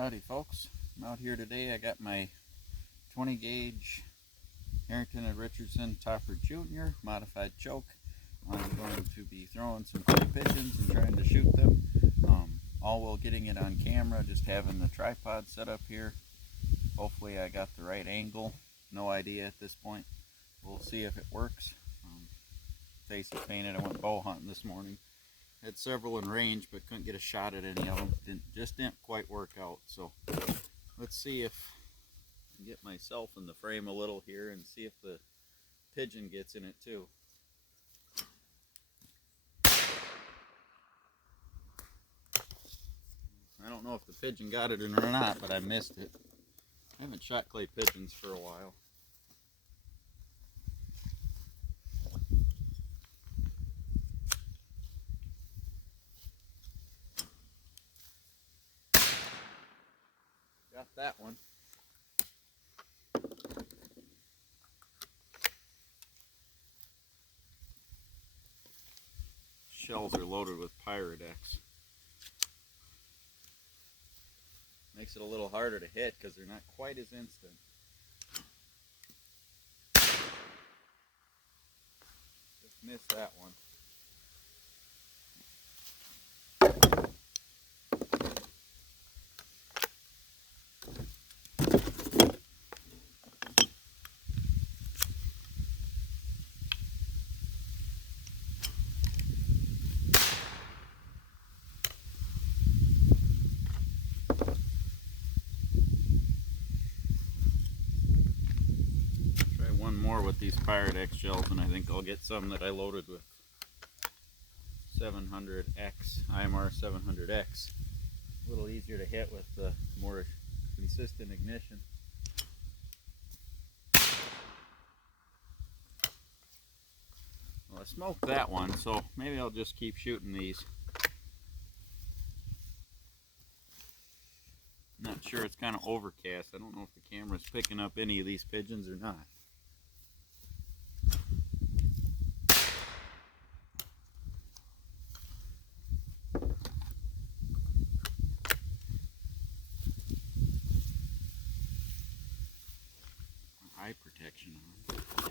Howdy folks, I'm out here today. I got my 20 gauge Harrington and Richardson Topper Jr. modified choke. I'm going to be throwing some clay pigeons and trying to shoot them, all while getting it on camera, just having the tripod set up here. Hopefully I got the right angle, no idea at this point. We'll see if it works. Face is painted. I went bow hunting this morning. Had several in range, but couldn't get a shot at any of them. Didn't quite work out. So let's see if I can get myself in the frame a little here and see if the pigeon gets in it too. I don't know if the pigeon got it or not, but I missed it. I haven't shot clay pigeons for a while. Got that one. Shells are loaded with Pyrex. Makes it a little harder to hit because they're not quite as instant. Just missed that one. One more with these Pyrex shells, and I think I'll get some that I loaded with 700X, IMR 700X. A little easier to hit with the more consistent ignition. Well, I smoked that one, so maybe I'll just keep shooting these. Not sure, it's kind of overcast. I don't know if the camera's picking up any of these pigeons or not. Eye protection on.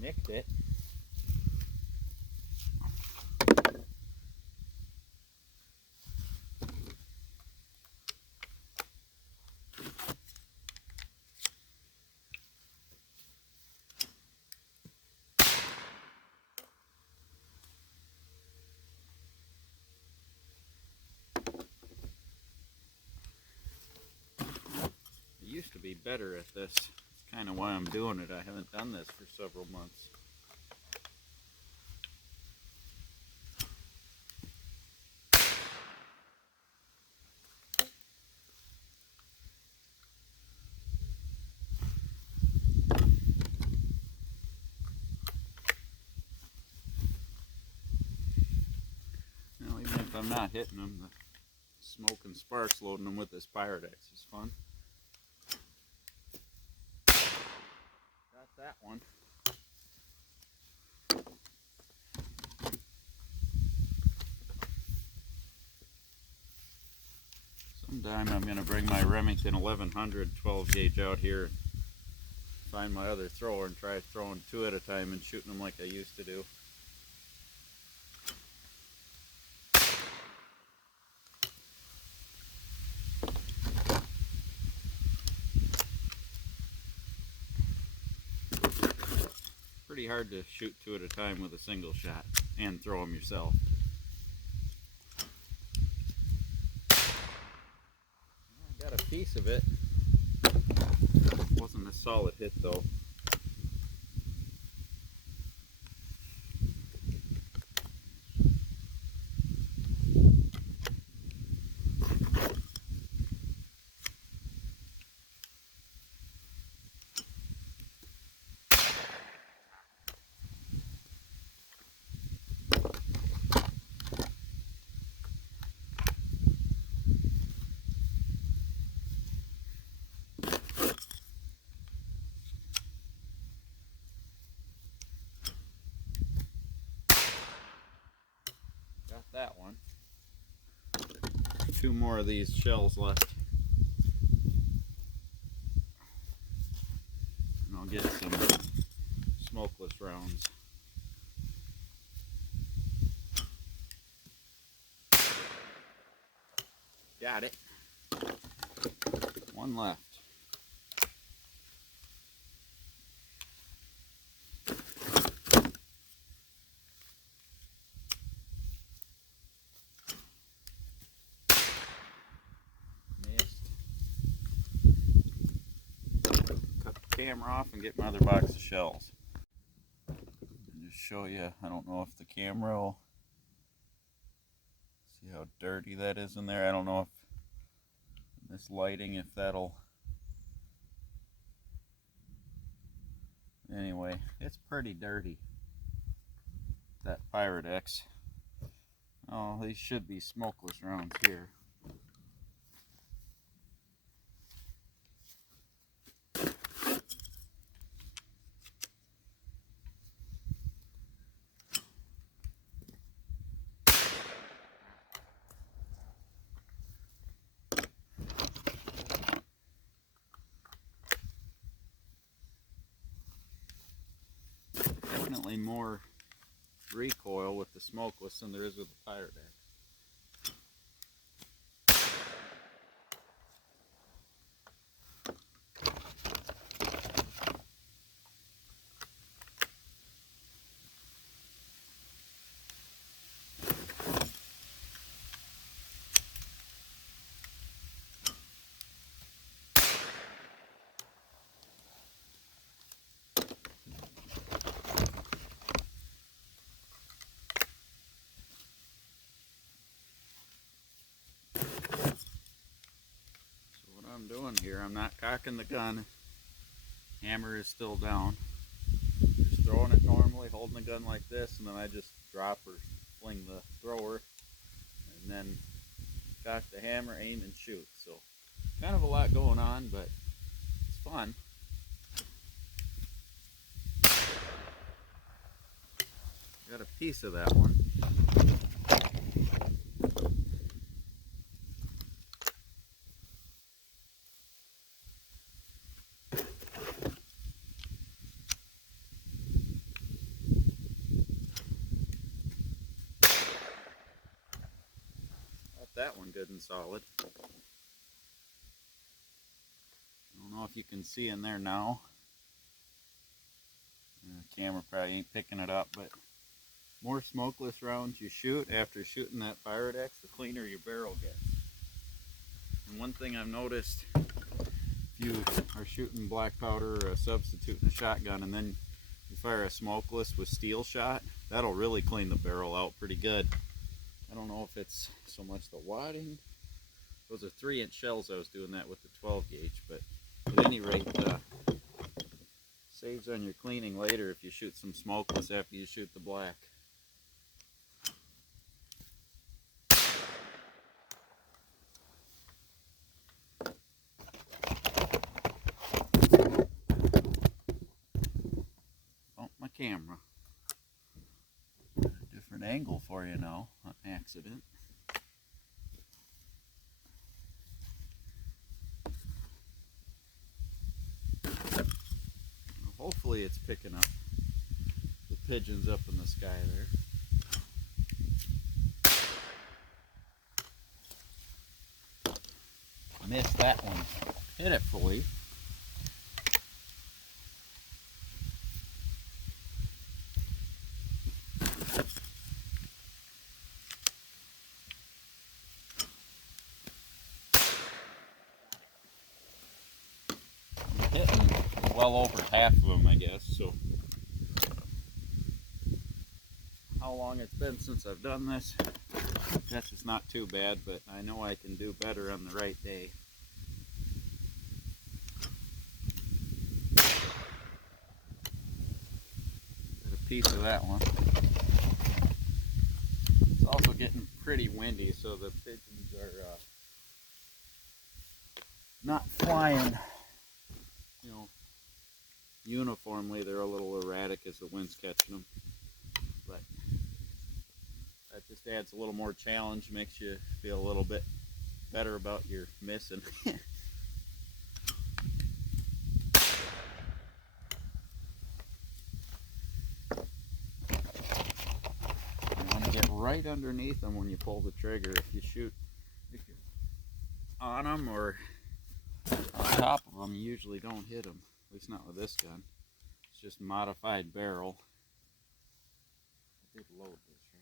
Nicked it. Used to be better at this. It's kind of why I'm doing it. I haven't done this for several months. Now, even if I'm not hitting them, the smoke and sparks loading them with this Pyrex is fun. Got that one. Sometime I'm going to bring my Remington 1100 12 gauge out here, find my other thrower and try throwing two at a time and shooting them like I used to do. Pretty hard to shoot two at a time with a single shot and throw them yourself. I got a piece of it. Wasn't a solid hit though. 2 more of these shells left. And I'll get some smokeless rounds. Got it. 1 left. Missed. Cut the camera off and get my other box of shells. And just show you, I don't know if the camera will see how dirty that is in there. I don't know if this lighting, if that'll, anyway, it's pretty dirty, that Pyrex. Oh, these should be smokeless rounds here. Definitely more recoil with the smokeless than there is with the Pyrex. I'm doing here, I'm not cocking the gun. Hammer is still down. Just throwing it normally, holding the gun like this, and then I just drop or fling the thrower, and then cock the hammer, aim, and shoot. So kind of a lot going on, but it's fun. Got a piece of that one. That one good and solid. I don't know if you can see in there now. The camera probably ain't picking it up, but more smokeless rounds you shoot after shooting that Pyrex, the cleaner your barrel gets. And one thing I've noticed, if you are shooting black powder or a substitute in a shotgun and then you fire a smokeless with steel shot, that'll really clean the barrel out pretty good. I don't know if it's so much the wadding. Those are 3-inch shells I was doing that with the 12 gauge, but at any rate, saves on your cleaning later if you shoot some smokeless after you shoot the black. Bump my camera. Different angle for you now, on accident. Hopefully it's picking up the pigeons up in the sky there. Missed that one. Hit it fully. Hitting well over half of them, I guess. So how long it's been since I've done this, I guess it's not too bad, but I know I can do better on the right day. Got a piece of that one. It's also getting pretty windy, so the pigeons are not flying, uniformly. They're a little erratic as the wind's catching them, but that just adds a little more challenge, makes you feel a little bit better about your missing. You want to get right underneath them when you pull the trigger. If you're on them or on top of them, you usually don't hit them. At least not with this gun. It's just modified barrel. I did load this, right?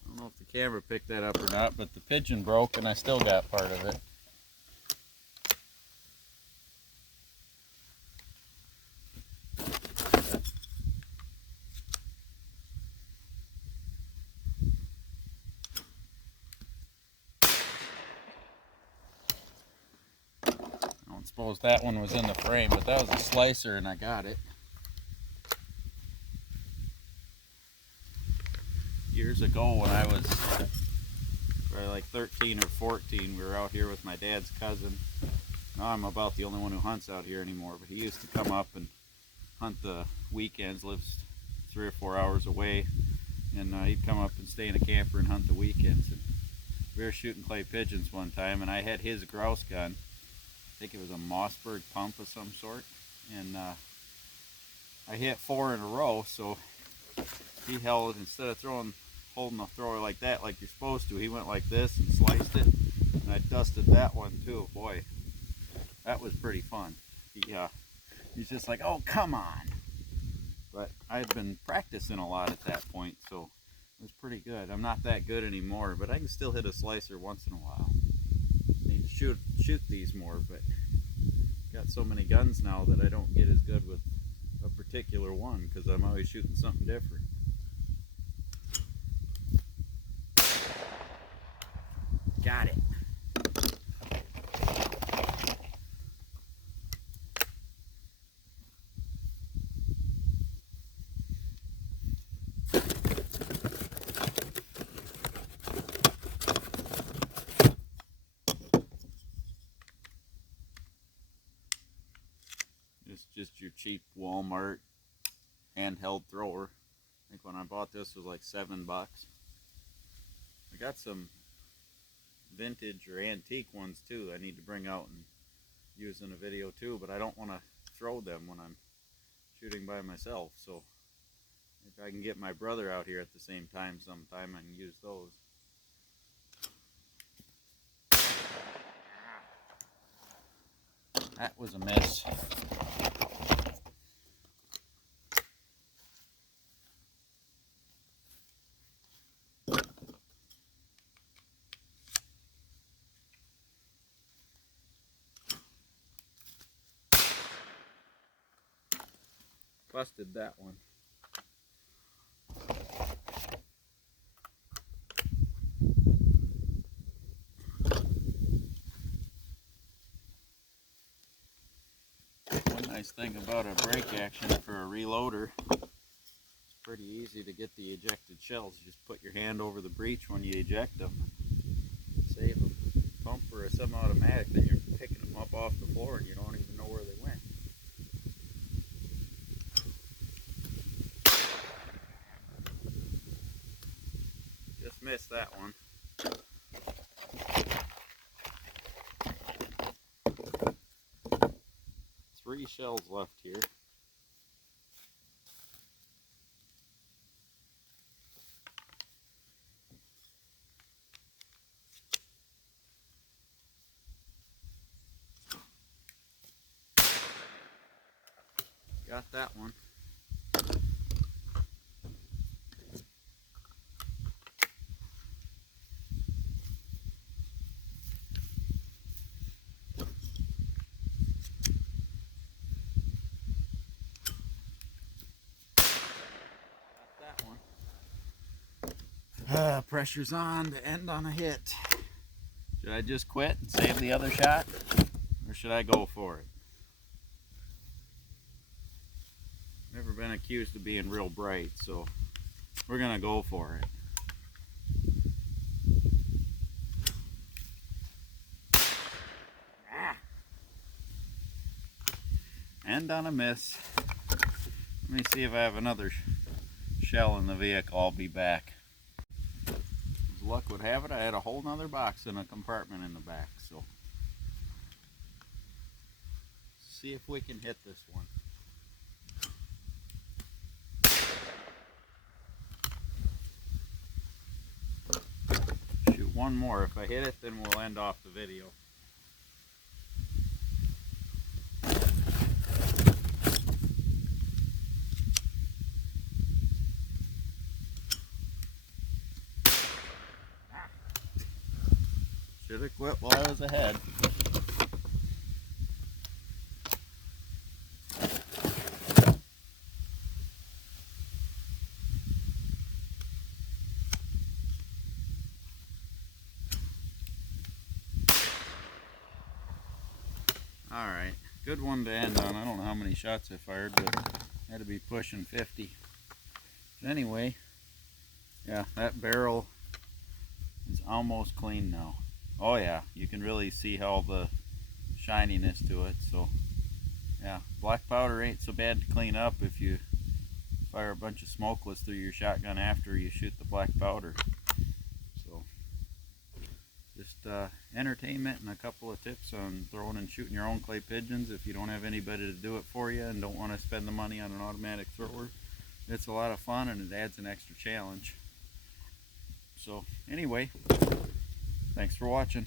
I don't know if the camera picked that up or not, but the pigeon broke and I still got part of it. I don't suppose that one was in the frame, but that was a slicer and I got it. Years ago when I was probably like 13 or 14, we were out here with my dad's cousin. Now I'm about the only one who hunts out here anymore, but he used to come up and hunt the weekends, lives 3 or 4 hours away, and he'd come up and stay in a camper and hunt the weekends. And we were shooting clay pigeons one time, and I had his grouse gun. I think it was a Mossberg pump of some sort, and I hit 4 in a row, so he held, instead of holding a thrower like that like you're supposed to, he went like this and sliced it, and I dusted that one too. Boy, that was pretty fun. He's just like, oh, come on. But I'd been practicing a lot at that point, so it was pretty good. I'm not that good anymore, but I can still hit a slicer once in a while. Need to shoot these more, but got so many guns now that I don't get as good with a particular one because I'm always shooting something different. Got it. It's just your cheap Walmart handheld thrower. I think when I bought this it was like $7. I got some vintage or antique ones too I need to bring out and use in a video too, but I don't want to throw them when I'm shooting by myself, so if I can get my brother out here at the same time sometime, I can use those. That was a miss. Busted that one. One nice thing about a break action for a reloader, it's pretty easy to get the ejected shells. You just put your hand over the breech when you eject them. Save them. Pump or a semi-automatic, then you're picking them up off the floor and you don't even know where they went. Just missed that one. 3 shells left here. Got that one. Pressure's on to end on a hit. Should I just quit and save the other shot? should I go for it? Never been accused of being real bright, so we're gonna go for it. And on a miss. Let me see if I have another shell in the vehicle. I'll be back. As luck would have it, I had a whole nother box in a compartment in the back, so see if we can hit this one. Shoot one more. If I hit it, then we'll end off the video. Should have quit while I was ahead. Alright, good one to end on. I don't know how many shots I fired, but I had to be pushing 50. Anyway, yeah, that barrel is almost clean now. Oh yeah, you can really see all the shininess to it. So yeah, black powder ain't so bad to clean up if you fire a bunch of smokeless through your shotgun after you shoot the black powder. So just entertainment and a couple of tips on throwing and shooting your own clay pigeons if you don't have anybody to do it for you and don't want to spend the money on an automatic thrower. It's a lot of fun and it adds an extra challenge. So anyway, thanks for watching.